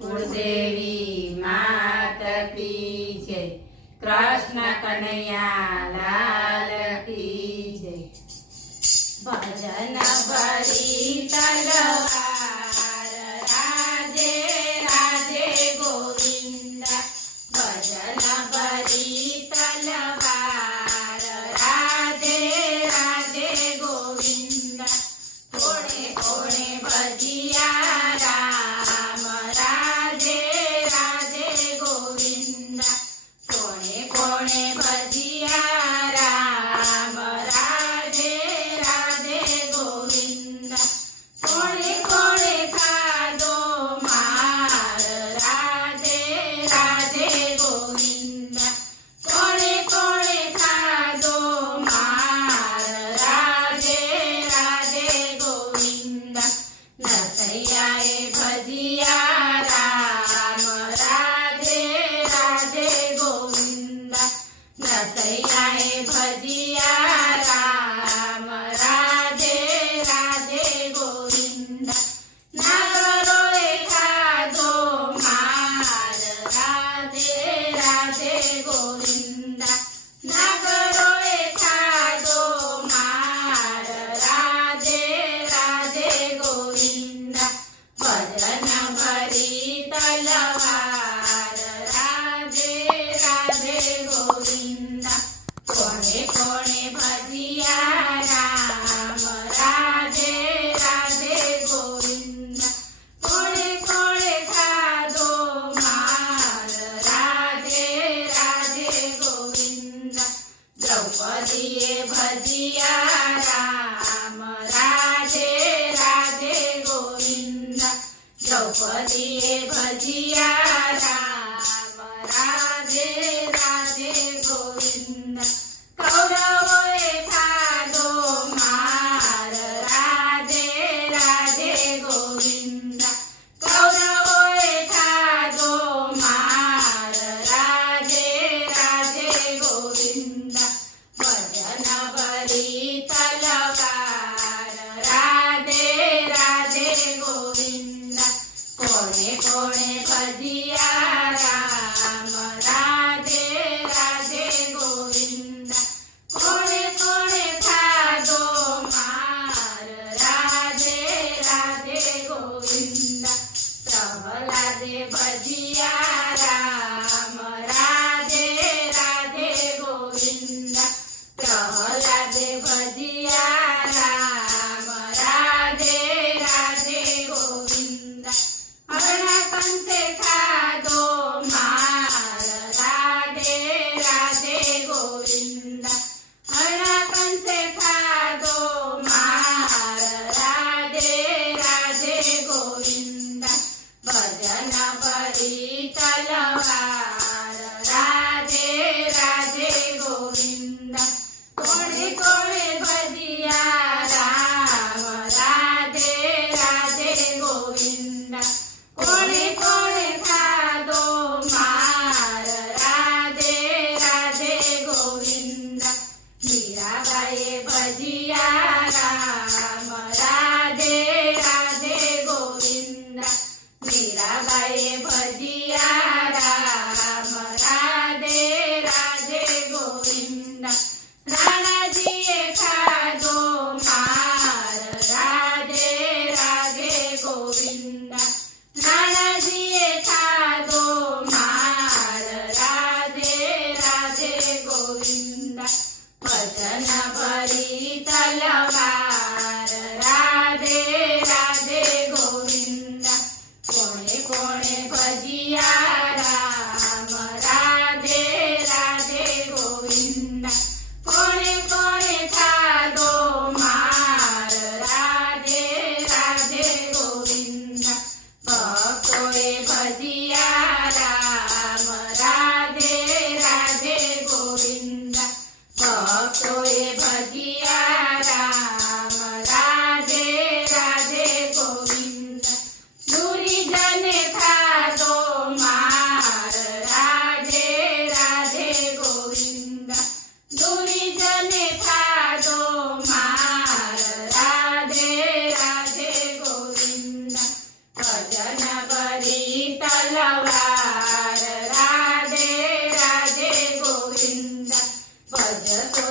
કુળદેવી માત કી જય, કૃષ્ણ કનૈયા લાલ કી જય। ભજન ભરી તલવાર રાજે રાજે ગોવિંદ, ભજન ભરી તલવાર રાજે રાજે ગોવિંદ, કોણે કોણે ભજિયા રામ રાજે રાજે ગોવિંદ, કોણે કોણે ભજિયા રામ રાજે રાજે ગોવિંદ, કોણે કોણે ખાધો માર રાજે રાજે ગોવિંદ, કોણે કોણે ખાધો માર રાજે રાજે ગોવિંદ, નરસૈયાએ ભજિયા રામ રાજે રાજે ગોવિંદ, નરસૈયાએ ભજિયા રામ રાજે રાજે ગોવિંદ, નાગરોએ ખાધો માર રાજે રાજે ગોવિંદ, નાગરોએ ખાધો માર રાજે રાજે ગોવિંદ, ભજન ભરી તલવાર રાજે રાજે ગોવિંદ, કોણે કોણે ભજિયા રામ રાજે રાજે ગોવિંદ, કોણે કોણે ખાધો માર રાજે રાજે ગોવિંદ, દ્રૌપદીએ ભજિયા રામ રાજે રાજે ગોવિંદ, દ્રૌપદીએ ભજિયા રામ રાજે રાજે ગોવિંદ, કૌરવોએ ખાધો માર રાજે રાજે ગોવિંદ, કૌરવોએ ખાધો માર રાજે રાજે ગોવિંદ, ભજન ભરી તલવાર રાજે રાજે ગોવિંદ, કોણે કોણે ભજિયા રામ રાજે રાજે ગોવિંદ, કોણે કોણે ખાધો માર રાજે રાજે ગોવિંદ, પ્રહલાદે ભજિયા રામ રાજે રાજે ગોવિંદ, પ્રહલાદે ભજિયા રામ રાજે રાજે ગોવિંદ, હરણા કંસે ખાધો ભજશો